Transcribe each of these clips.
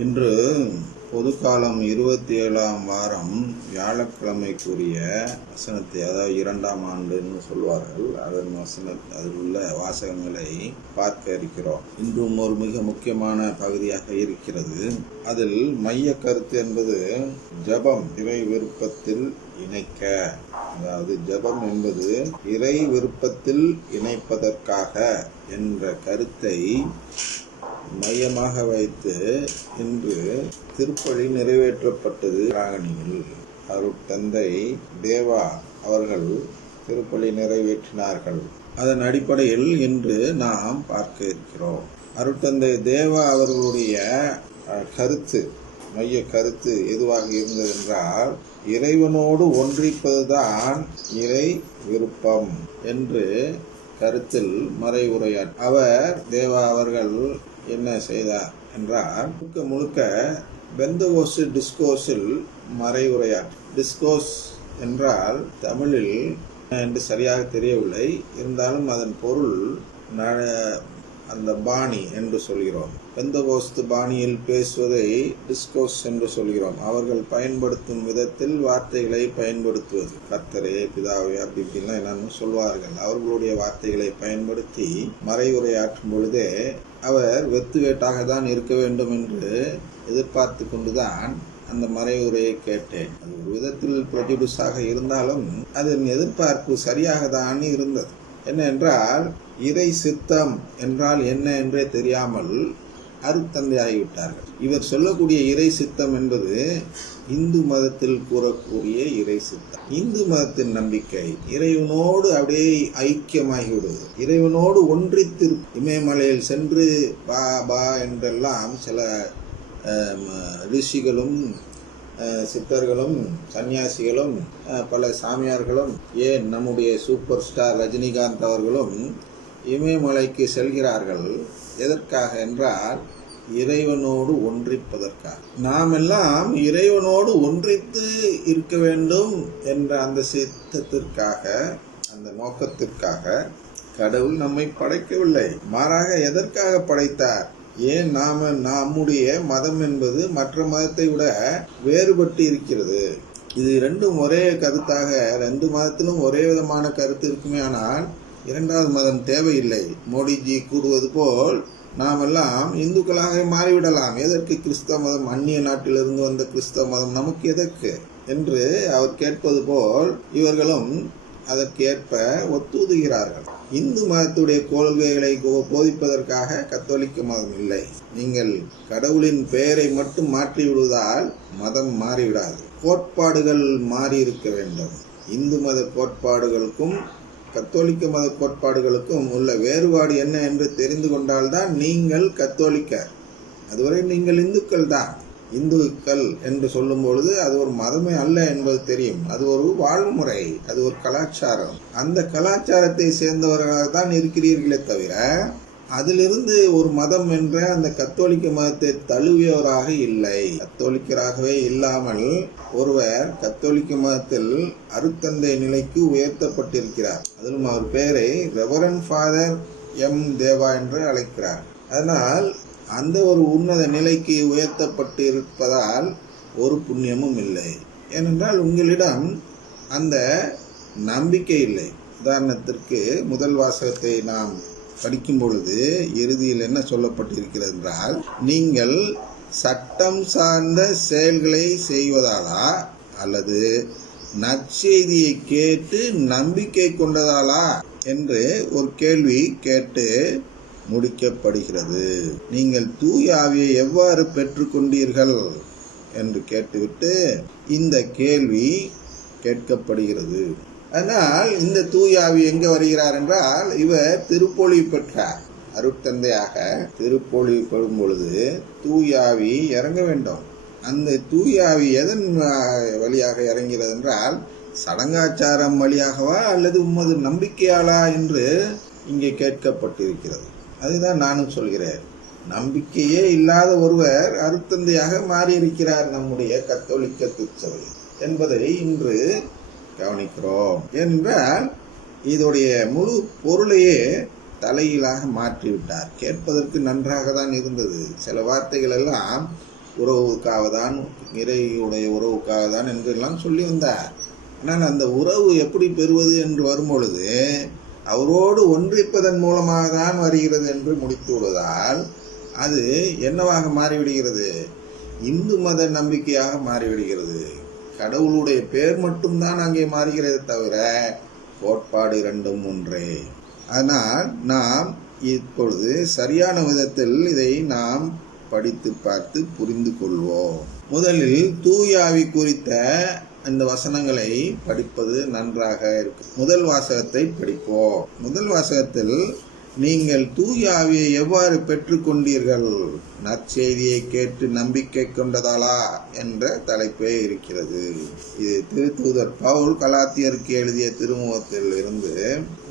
இன்று பொதுக்காலம் 27ஆம் வாரம் வியாழக்கிழமைக்குரிய வசனத்தை, அதாவது 2ஆம் ஆண்டுன்னு சொல்வார்கள், அதில் உள்ள வாசகங்களை பார்க்க இருக்கிறோம். இன்றும் ஒரு மிக முக்கியமான பகுதியாக இருக்கிறது. அதில் மைய கருத்து என்பது ஜெபம் இறை விருப்பத்தில் இணைக்க, அதாவது ஜெபம் என்பது இறை விருப்பத்தில் இணைப்பதற்காக என்ற கருத்தை மையமாக வைத்து இன்று திருப்பலி நிறைவேற்றப்பட்டது. ராகணியில் அருட்தந்தை தேவா அவர்கள் திருப்பலி நிறைவேற்றினார்கள். அதன் அடிப்படையில் இன்று நாம் பார்க்க இருக்கிறோம். அருட்தந்தை தேவா அவர்களுடைய கருத்து, மைய கருத்து எதுவாக இருந்தது என்றால், இறைவனோடு ஒன்றிப்பதுதான் இறை விருப்பம் என்று கருத்தில் மறைவுரையார். அவர் தேவா அவர்கள் என்ன செய்தார் என்றால், முழுக்க பெந்தகோஸ்து டிஸ்கோர்ஸில் மறைவுரையார். டிஸ்கோர்ஸ் என்றால் தமிழில் என்று சரியாக தெரியவில்லை, இருந்தாலும் அதன் பொருள் அந்த பாணி என்று சொல்கிறோம். பெந்தகோஸ்து பாணியில் பேசுவதை டிஸ்கோர்ஸ் என்று சொல்கிறோம். அவர்கள் பயன்படுத்தும் விதத்தில் வார்த்தைகளை பயன்படுத்துவது, கர்த்தரே பிதாவே அப்படி இப்படிலாம் என்னன்னு சொல்வார்கள். அவர்களுடைய வார்த்தைகளை பயன்படுத்தி மறைவுரையாற்றும் பொழுதே அவர் வெத்து வேட்டாக தான் இருக்க வேண்டும் என்று எதிர்பார்த்து கொண்டுதான் அந்த மறைவுரையை கேட்டேன். அது ஒரு விதத்தில் பிரஜுடிஸாக இருந்தாலும் அதன் எதிர்பார்ப்பு சரியாக தான் இருந்தது. என்ன என்றால், இறை சித்தம் என்றால் என்ன என்றே தெரியாமல் அருட்தந்தையாகிவிட்டார்கள். இவர் சொல்லக்கூடிய இறை சித்தம் என்பது இந்து மதத்தில் கூறக்கூடிய இறை சித்தம். இந்து மதத்தின் நம்பிக்கை இறைவனோடு அப்படியே ஐக்கியமாகிவிடுவது, இறைவனோடு ஒன்றித்து இமயமலையில் சென்று பா பா என்றெல்லாம் சில ரிஷிகளும் சித்தர்களும் சன்னியாசிகளும் பல சாமியார்களும், ஏன் நம்முடைய சூப்பர் ஸ்டார் ரஜினிகாந்த் அவர்களும் இமயமலைக்கு செல்கிறார்கள். எதற்காக என்றால், இறைவனோடு ஒன்றிப்பதற்காக. நாம் எல்லாம் இறைவனோடு ஒன்றித்து இருக்க வேண்டும் என்ற அந்த சித்தத்திற்காக, அந்த நோக்கத்திற்காக கடவுள் நம்மை படைக்கவில்லை. மாறாக எதற்காக படைத்தார்? ஏன் நம்முடைய மதம் என்பது மற்ற மதத்தை விட வேறுபட்டு இருக்கிறது. இது ரெண்டும் ஒரே கருத்தாக, ரெண்டு மதத்திலும் ஒரே விதமான கருத்து இருக்குமே, ஆனால் இரண்டாவது மதம் தேவையில்லை. மோடிஜி கூறுவது போல் நாமெல்லாம் இந்துக்களாக மாறிவிடலாம். எதற்கு கிறிஸ்தவ மதம், அந்நிய நாட்டிலிருந்து வந்த கிறிஸ்தவ மதம் நமக்கு எதற்கு என்று அவர் கேட்பது போல் இவர்களும் அதற்கேற்ப ஒத்துதுகிறார்கள். இந்து மதத்துடைய கொள்கைகளை போதிப்பதற்காக கத்தோலிக்க மதம் இல்லை. நீங்கள் கடவுளின் பெயரை மட்டும் மாற்றி விடுவதால் மதம் மாறிவிடாது. கோட்பாடுகள் மாறி இருக்க வேண்டும். இந்து மத கோட்பாடுகளுக்கும் கத்தோலிக்க மத கோட்பாடுகளுக்கும் உள்ள வேறுபாடு என்ன என்று தெரிந்து கொண்டால்தான் நீங்கள் கத்தோலிக்கர். அதுவரை நீங்கள் இந்துக்கள் தான். இந்துக்கள் என்று சொல்லும் பொழுது அது ஒரு மதமே அல்ல என்பது தெரியும். அது ஒரு வாழ்முறை, அது ஒரு கலாச்சாரம். அந்த கலாச்சாரத்தை சேர்ந்தவர்களாக தான் இருக்கிறீர்களே தவிர, அதிலிருந்து ஒரு மதம் என்ற அந்த கத்தோலிக்க மதத்தை தழுவியவராக இல்லை. கத்தோலிக்கராகவே இல்லாமல் ஒருவர் கத்தோலிக்க மதத்தில் அருட்தந்தை நிலைக்கு உயர்த்தப்பட்டிருக்கிறார். அதிலும் அவர் பெயரை ரெவரண்ட் ஃபாதர் எம் தேவா என்று அழைக்கிறார். அதனால் அந்த ஒரு உன்னத நிலைக்கு உயர்த்தப்பட்டு இருப்பதால் ஒரு புண்ணியமும் இல்லை. ஏனென்றால் உங்களிடம் அந்த நம்பிக்கை இல்லை. உதாரணத்திற்கு முதல் வாசகத்தை நாம் படிக்கும் பொழுது இறுதியில் என்ன சொல்லப்பட்டிருக்கிறது என்றால், நீங்கள் சட்டம் சார்ந்த செயல்களை செய்வதாலா அல்லது நற்செய்தியை கேட்டு நம்பிக்கை கொண்டதாலா என்று ஒரு கேள்வி கேட்டு முடிக்கப்படுகிறது. நீங்கள் தூய ஆவியை எவ்வாறு பெற்றுக்கொண்டீர்கள் என்று கேட்டுவிட்டு இந்த கேள்வி கேட்கப்படுகிறது. ஆனால் இந்த தூய ஆவி எங்க வருகிறார் என்றால், இவர் திருப்பொழிவு பெற்றார். அருட்தந்தையாக திருப்பொழிவு பெறும் பொழுது தூய ஆவி இறங்க வேண்டும். அந்த தூய ஆவி எதன் வழியாக இறங்கிறது என்றால், சடங்காச்சாரம் வழியாகவா அல்லது உமது நம்பிக்கையாளா என்று இங்கே கேட்கப்பட்டிருக்கிறது. அதுதான் நானும் சொல்கிறேன். நம்பிக்கையே இல்லாத ஒருவர் அருட்தந்தையாக மாறியிருக்கிறார் நம்முடைய கத்தோலிக்க திருச்சபை என்பதை இன்று கவனிக்கிறோம். ஏனென்றால் இதோடைய முழு பொருளையே தலையிலாக மாற்றிவிட்டார். கேட்பதற்கு நன்றாக தான் இருந்தது. சில வார்த்தைகள் எல்லாம் உறவுக்காக தான், இறையுடைய உறவுக்காக தான் என்றெல்லாம் சொல்லி வந்தார். ஆனால் அந்த உறவு எப்படி பெறுவது என்று வரும்பொழுது அவரோடு ஒன்றிப்பதன் மூலமாக தான் வருகிறது என்று முடித்து விடுவதால் அது என்னவாக மாறிவிடுகிறது? இந்து மத நம்பிக்கையாக மாறிவிடுகிறது. கடவுளுடைய பேர் மட்டும்தான் அங்கே மாறுகிறது தவிர கோட்பாடு இரண்டும் ஒன்றே. ஆனால் நாம் இப்பொழுது சரியான விதத்தில் இதை நாம் படித்து பார்த்து புரிந்து கொள்வோம். முதலில் தூயாவி குறித்த அந்த வசனங்களை படிப்பது நன்றாக இருக்கும். முதல் வாசகத்தை படிப்போம். முதல் வாசகத்தில் நீங்கள் தூயாவியை எவ்வாறு பெற்றுக்கொண்டீர்கள், நற்செய்தியை கேட்டு நம்பிக்கை கொண்டதாலா என்ற தலைப்பே இருக்கிறது. இது திருத்தூதர் பவுல் கலாத்தியருக்கு எழுதிய திருமுகத்தில் இருந்து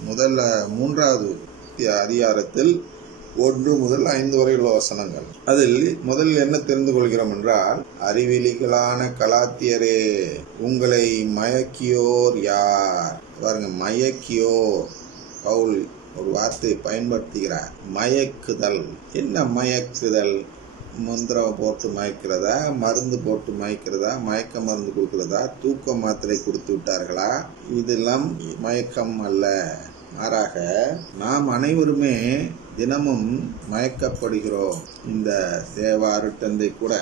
3வது அதிகாரத்தில் 1 முதல் 5 வரை உள்ள வசனங்கள். அதில் முதலில் என்ன தெரிந்து கொள்கிறோம் என்றால், அறிவிலிகளான கலாத்தியரே, உங்களை மயக்கியோர் யார்? பாருங்க, மயக்கியோர். பவுல் ஒரு வார்த்தை பயன்படுத்துகிறார், மயக்குதல். என்ன மயக்குதல்? மந்திரம் போட்டு மயக்கிறதா, மருந்து போட்டு மயக்கிறதா, மயக்க மருந்து கொடுக்கிறதா, தூக்க மாத்திரை கொடுத்து விட்டார்களா? இதெல்லாம் மயக்கம் அல்ல. மாறாக நாம் அனைவருமே தினமும் மயக்கப்படுகிறோம். இந்த தேவ அருட்தந்தை கூட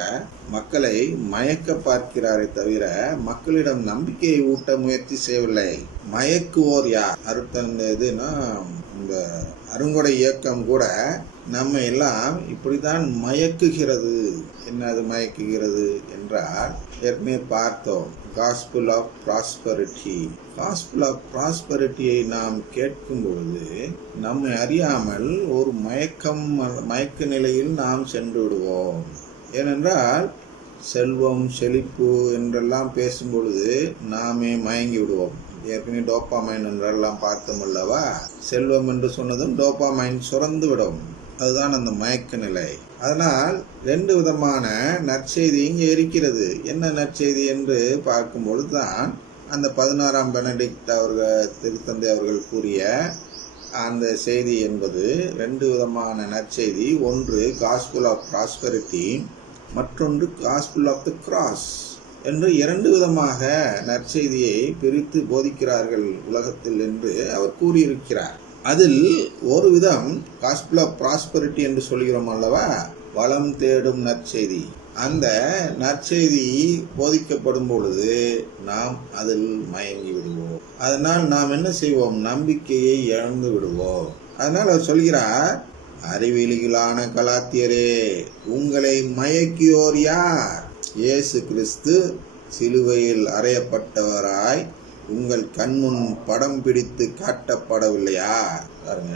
மக்களை மயக்க பார்க்கிறாரே தவிர மக்களிடம் நம்பிக்கையை ஊட்ட முயற்சி செய்யவில்லை. மயக்குவோர் யார்? அருட்தந்தை எதுனா இந்த அருங்கொடை இயக்கம் கூட நம்ம எல்லாம் இப்படித்தான் மயக்குகிறது. என்னது மயக்குகிறது என்றால், ஏற்கனவே பார்த்தோம், gospel of prosperity. Gospel of ப்ராஸ்பரிட்டியை நாம் கேட்கும் பொழுது நம்மை அறியாமல் ஒரு மயக்க நிலையில் நாம் சென்று விடுவோம். ஏனென்றால் செல்வம், செழிப்பு என்றெல்லாம் பேசும் பொழுது நாமே மயங்கி விடுவோம். ஏற்கனவே டோப்பாமைன் என்றெல்லாம் பார்த்தோம் அல்லவா? செல்வம் என்று சொன்னதும் டோப்பாமைன் சுரந்து விடும். அதுதான் அந்த மயக்க நிலை. அதனால் 2 விதமான நற்செய்தி இங்கே இருக்கிறது. என்ன நற்செய்தி என்று பார்க்கும் பொழுதுதான் அந்த 16ஆம் பெனடிக்ட் திருத்தந்தை அவர்கள் கூறிய அந்த செய்தி என்பது 2 விதமான நற்செய்தி. ஒன்று காஸ்பல் ஆஃப் ப்ராஸ்பரிட்டி, மற்றொன்று காஸ்பல் ஆஃப் த கிராஸ் என்று 2 விதமாக நற்செய்தியை பிரித்து போதிக்கிறார்கள் உலகத்தில் என்று அவர் கூறியிருக்கிறார். அதில் ஒரு விதம் காஸ்பல் ஆஃப் ப்ராஸ்பரிட்டி என்று சொல்கிறோம் அல்லவா, வளம் தேடும் நற்செய்தி. அந்த நற்செய்தி போதிக்கப்படும் பொழுது நாம் அதில் மயங்கி விடுவோம். அதனால் நாம் என்ன செய்வோம்? நம்பிக்கையை இழந்து விடுவோம். அதனால் அவர் சொல்கிறார், அறிவிலிகளான கலாத்தியரே, உங்களை மயக்கியோர் யார்? இயேசு கிறிஸ்து சிலுவையில் அறையப்பட்டவராய் உங்கள் கண்முன் படம் பிடித்து காட்டப்படவில்லையா? பாருங்க,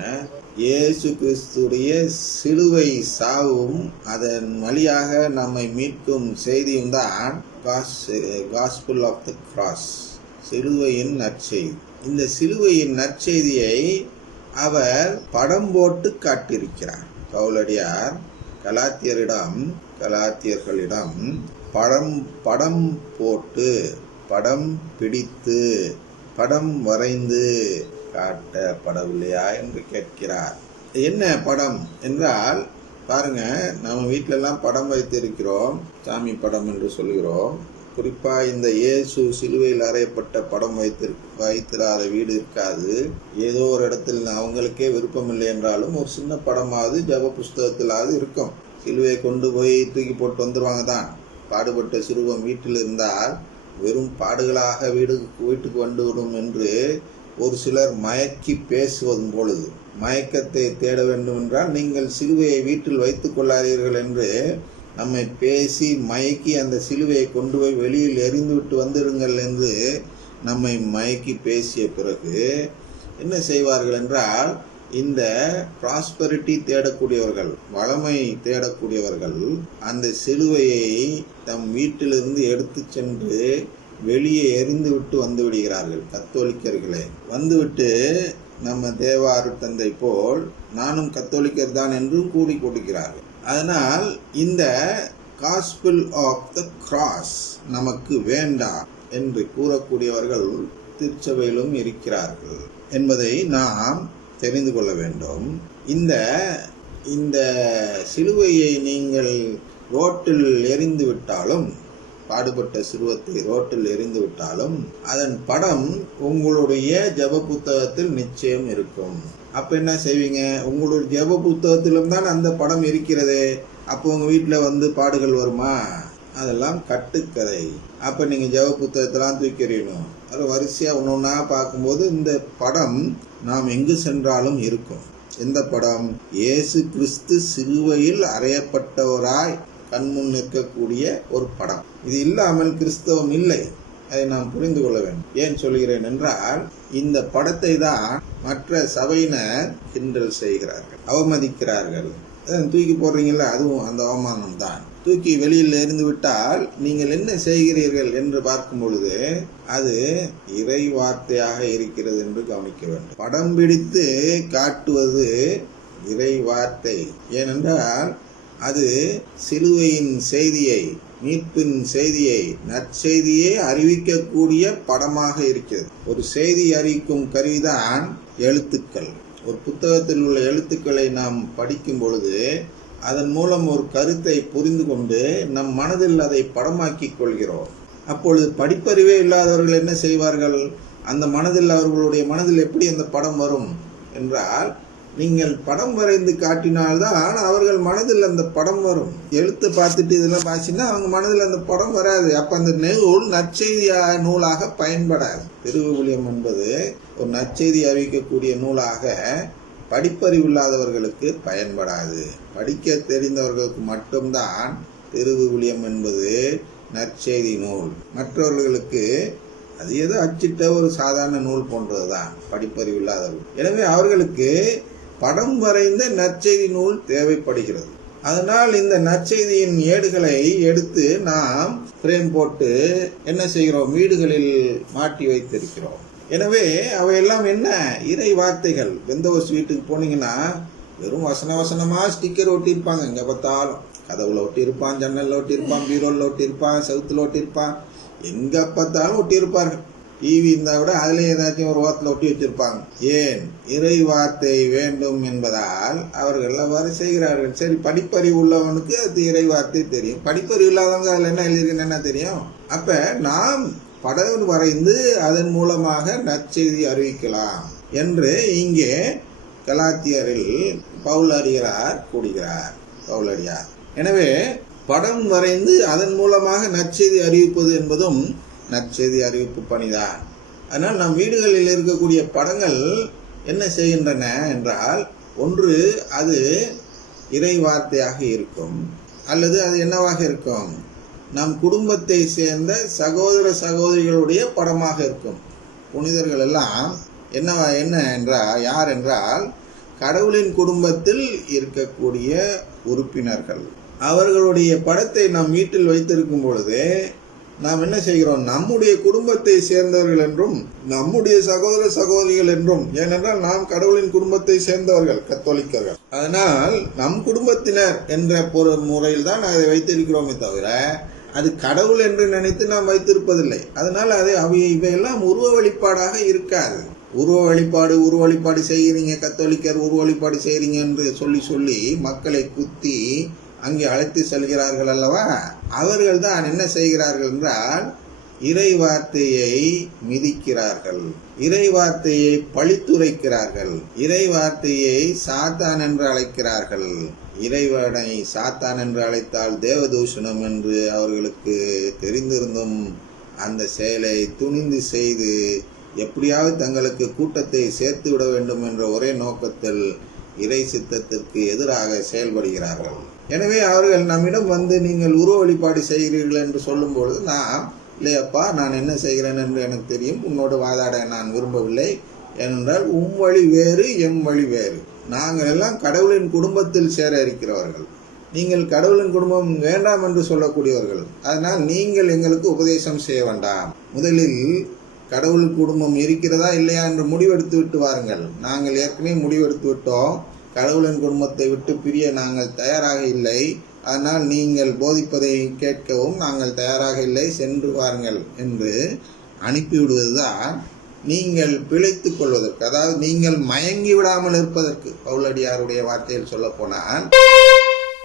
இயேசு கிறிஸ்துடைய சிலுவை சாவும் அதன் வழியாக நம்மை மீட்கும் செய்தியும் தான் காஸ்பல் ஆஃப் த கிராஸ், சிலுவையின் நற்செய்தி. இந்த சிலுவையின் நற்செய்தியை அவர் படம் போட்டு காட்டியிருக்கிறார். பவுலடியார் கலாத்தியர்களிடம் படம் போட்டு, படம் பிடித்து, படம் வரைந்து காட்டப்படவில்லையா என்று கேட்கிறார். என்ன படம் என்றால், பாருங்க, நம்ம வீட்டிலெல்லாம் படம் வைத்திருக்கிறோம், சாமி படம் என்று சொல்கிறோம். குறிப்பா இந்த இயேசு சிலுவையில் அறையப்பட்ட படம் வைத்திராத வீடு இருக்காது. ஏதோ ஒரு இடத்தில் அவங்களுக்கே விருப்பம் இல்லை என்றாலும் ஒரு சின்ன படமாவது ஜப புஸ்தகத்திலாவது இருக்கும். சிலுவையை கொண்டு போய் தூக்கி போட்டு வந்துருவாங்க தான். பாடுபட்ட சிறுவம் வீட்டில் இருந்தால் வெறும் பாடுகளாக வீட்டுக்கு வந்துவிடும் என்று ஒரு சிலர் மயக்கி பேசுவதும் பொழுது, மயக்கத்தை தேட வேண்டும் என்றால் நீங்கள் சிலுவையை வீட்டில் வைத்துக் கொள்ளாதீர்கள் என்று நம்மை பேசி மயக்கி அந்த சிலுவையை கொண்டு போய் வெளியில் எறிந்து விட்டு வந்துடுங்கள் என்று நம்மை மயக்கி பேசிய பிறகு என்ன செய்வார்கள் என்றால், இந்த ப்ராஸ்பரிட்டி தேடக்கூடியவர்கள், வளமை தேடக்கூடியவர்கள் அந்த சிலுவையை தம் வீட்டிலிருந்து எடுத்து சென்று வெளியே எறிந்து விட்டு வந்து விடுகிறார்கள். கத்தோலிக்கர்களே வந்துவிட்டு நம்ம தேவ அருட்தந்தை போல் நானும் கத்தோலிக்கர் தான் என்றும் கூறி கொடுக்கிறார்கள். அதனால் இந்த காஸ்பல் ஆஃப் த கிராஸ் நமக்கு வேண்டாம் என்று கூறக்கூடியவர்கள் திருச்சபையிலும் இருக்கிறார்கள் என்பதை நாம் தெரிந்து கொள்ள வேண்டும். இந்த சிலுவையை நீங்கள் ரோட்டில் எரிந்து விட்டாலும், பாடுபட்ட சிறுவத்தை ரோட்டில் எரிந்து விட்டாலும் அதன் படம் உங்களுடைய ஜெப புத்தகத்தில் நிச்சயம் இருக்கும். அப்ப என்ன செய்வீங்க? உங்களுடைய ஜெப புத்தகத்திலும் தான் அந்த படம் இருக்கிறது. அப்போ உங்க வீட்டுல பாடுகள் வருமா? அதெல்லாம் கட்டுக்கதை. அப்ப நீங்க ஜெப புத்தகத்தெல்லாம் தூக்கி எறியணும். அது வரிசையா ஒன்னொன்னா பார்க்கும்போது இந்த படம் நாம் எங்கு சென்றாலும் இருக்கும். எந்த படம்? இயேசு கிறிஸ்து சிலுவையில் அறையப்பட்டவராய் கண்முன் நிற்கக்கூடிய ஒரு படம். இது இல்லாமல் கிறிஸ்தவம் இல்லை. அதை நாம் புரிந்து கொள்ள வேண்டும். ஏன் சொல்கிறேன் என்றால், இந்த படத்தை தான் மற்ற சபையினர் கிண்டல் செய்கிறார்கள், அவமதிக்கிறார்கள். தூக்கி போடுறீங்கல்ல, அதுவும் அந்த அவமானம் தான். தூக்கி வெளியில் எறிந்து விட்டால் நீங்கள் என்ன செய்கிறீர்கள் என்று பார்க்கும் பொழுது அது இறை வார்த்தையாக இருக்கிறது என்று கவனிக்க வேண்டும். படம் பிடித்து காட்டுவது இறை வார்த்தை. ஏனென்றால் அது சிலுவையின் செய்தியை, மீட்பின் செய்தியை, நற்செய்தியை அறிவிக்கக்கூடிய படமாக இருக்கிறது. ஒரு செய்தி அறிவிக்கும் கருவிதான் எழுத்துக்கள். ஒரு புத்தகத்தில் உள்ள எழுத்துக்களை நாம் படிக்கும் பொழுது அதன் மூலம் ஒரு கருத்தை புரிந்து கொண்டு நம் மனதில் அதை படமாக்கி கொள்கிறோம். அப்பொழுது படிப்பறிவே இல்லாதவர்கள் என்ன செய்வார்கள்? அந்த மனதில், அவர்களுடைய மனதில் எப்படி அந்த படம் வரும் என்றால், நீங்கள் படம் வரைந்து காட்டினால்தான் அவர்கள் மனதில் அந்த படம் வரும். எழுத்து பார்த்துட்டு இதெல்லாம் பாசினா அவங்க மனதில் அந்த படம் வராது. அப்ப அந்த நூல் நற்செய்தி நூலாக பயன்படாது. திருவிவிலியம் என்பது ஒரு நற்செய்தி அறிவிக்கக்கூடிய நூலாக படிப்பறிவு இல்லாதவர்களுக்கு பயன்படாது. படிக்க தெரிந்தவர்களுக்கு மட்டும்தான் திருவிவிலியம் என்பது நற்செய்தி நூல். மற்றவர்களுக்கு அது ஏதோ அச்சிட்ட ஒரு சாதாரண நூல் போன்றதுதான், படிப்பறிவு இல்லாதவர்கள். எனவே அவர்களுக்கு படம் வரைந்த நற்செய்தி நூல் தேவைப்படுகிறது. அதனால் இந்த நற்செய்தியின் ஏடுகளை எடுத்து நாம் பிரேம் போட்டு என்ன செய்கிறோம்? வீடுகளில் மாட்டி வைத்திருக்கிறோம். எனவே அவையெல்லாம் என்ன? இறை வார்த்தைகள். பெந்தகோஸ்து வீட்டுக்கு போனீங்கன்னா வெறும் வசனமா ஸ்டிக்கர் ஒட்டியிருப்பாங்க. எங்க பார்த்தாலும் கதவுல ஒட்டியிருப்பான், ஜன்னல்ல ஒட்டியிருப்பான், பீரோல்ல ஒட்டியிருப்பான், செவுத்துல ஒட்டியிருப்பான், எங்க பார்த்தாலும் ஒட்டியிருப்பார்கள். டிவி இருந்தா கூட அதுல ஏதாச்சும் ஒரு ஓரத்துல ஒட்டி வச்சிருப்பாங்க. ஏன்? இறை வார்த்தை வேண்டும் என்பதால் அவர்கள் அவ்வாறு செய்கிறார்கள். சரி, படிப்பறிவு உள்ளவனுக்கு அது இறை வார்த்தை தெரியும். படிப்பறிவு இல்லாதவங்க அதுல என்ன எழுதிருக்குன்னு என்ன தெரியும்? அப்ப நாம் படம் வரைந்து அதன் மூலமாக நற்செய்தி அறிவிக்கலாம் என்று இங்கே கலாத்தியரில் பவுலடியார் கூறுகிறார். பவுலடியார். எனவே படம் வரைந்து அதன் மூலமாக நற்செய்தி அறிவிப்பது என்பதும் நற்செய்தி அறிவிப்பு பணிதான். அதனால் நம் வீடுகளில் இருக்கக்கூடிய படங்கள் என்ன செய்கின்றன என்றால், ஒன்று அது இறை வார்த்தையாக இருக்கும், அல்லது அது என்னவாக இருக்கும்? நம் குடும்பத்தை சேர்ந்த சகோதர சகோதரிகளுடைய படமாக இருக்கும். புனிதர்கள் எல்லாம் என்ன என்றால் யார் என்றால், கடவுளின் குடும்பத்தில் இருக்கக்கூடிய உறுப்பினர்கள். அவர்களுடைய படத்தை நாம் வீட்டில் வைத்திருக்கும் பொழுது நாம் என்ன செய்கிறோம்? நம்முடைய குடும்பத்தை சேர்ந்தவர்கள் என்றும், நம்முடைய சகோதர சகோதரிகள் என்றும். ஏனென்றால் நாம் கடவுளின் குடும்பத்தை சேர்ந்தவர்கள், கத்தோலிக்கர்கள். அதனால் நம் குடும்பத்தினர் என்ற முறையில் தான் அதை வைத்திருக்கிறோமே தவிர அது கடவுள் என்று நினைத்து நாம் வைத்திருப்பதில்லை. அதனால் இவையெல்லாம் உருவ வழிபாடாக இருக்காது. உருவ வழிபாடு செய்கிறீங்க, கத்தோலிக்கர் உருவ வழிபாடு செய்கிறீங்க என்று சொல்லி மக்களை குத்தி அங்கே அழைத்து செல்கிறார்கள் அல்லவா? அவர்கள் தான் என்ன செய்கிறார்கள் என்றால், இறை வார்த்தையை மிதிக்கிறார்கள், இறை வார்த்தையை பழித்துரைக்கிறார்கள், இறை வார்த்தையை சாத்தான் என்று அழைக்கிறார்கள். இறைவனை சாத்தான் என்று அழைத்தால் தேவதூஷணம் என்று அவர்களுக்கு தெரிந்திருந்தும் அந்த செயலை துணிந்து செய்து எப்படியாவது தங்களுக்கு கூட்டத்தை சேர்த்து விட வேண்டும் என்ற ஒரே நோக்கத்தில் இறை சித்தத்திற்கு எதிராக செயல்படுகிறார்கள். எனவே அவர்கள் நம்மிடம் நீங்கள் உருவ வழிபாடு செய்கிறீர்கள் என்று சொல்லும் பொழுது, நான் இல்லையப்பா, நான் என்ன செய்கிறேன் என்று எனக்கு தெரியும், உன்னோடு வாதாட நான் விரும்பவில்லை. ஏனென்றால் உம் வழி வேறு, எம் வழி வேறு. நாங்கள் எல்லாம் கடவுளின் குடும்பத்தில் சேர இருக்கிறவர்கள், நீங்கள் கடவுளின் குடும்பம் வேண்டாம் என்று சொல்லக்கூடியவர்கள். அதனால் நீங்கள் எங்களுக்கு உபதேசம் செய்ய வேண்டாம். முதலில் கடவுள் குடும்பம் இருக்கிறதா இல்லையா என்று முடிவெடுத்து விட்டு வாருங்கள். நாங்கள் ஏற்கனவே முடிவெடுத்து விட்டோம், கடவுளின் குடும்பத்தை விட்டு பிரிய நாங்கள் தயாராக இல்லை. ஆனால் நீங்கள் போதிப்பதை கேட்கவும் நாங்கள் தயாராக இல்லை, சென்று வாருங்கள் என்று அனுப்பிவிடுவதுதான் நீங்கள் பிழைத்துக் கொள்வதற்கு, அதாவது நீங்கள் மயங்கி விடாமல் இருப்பதற்கு. பவுலடியாருடைய வார்த்தையில் சொல்ல போனால்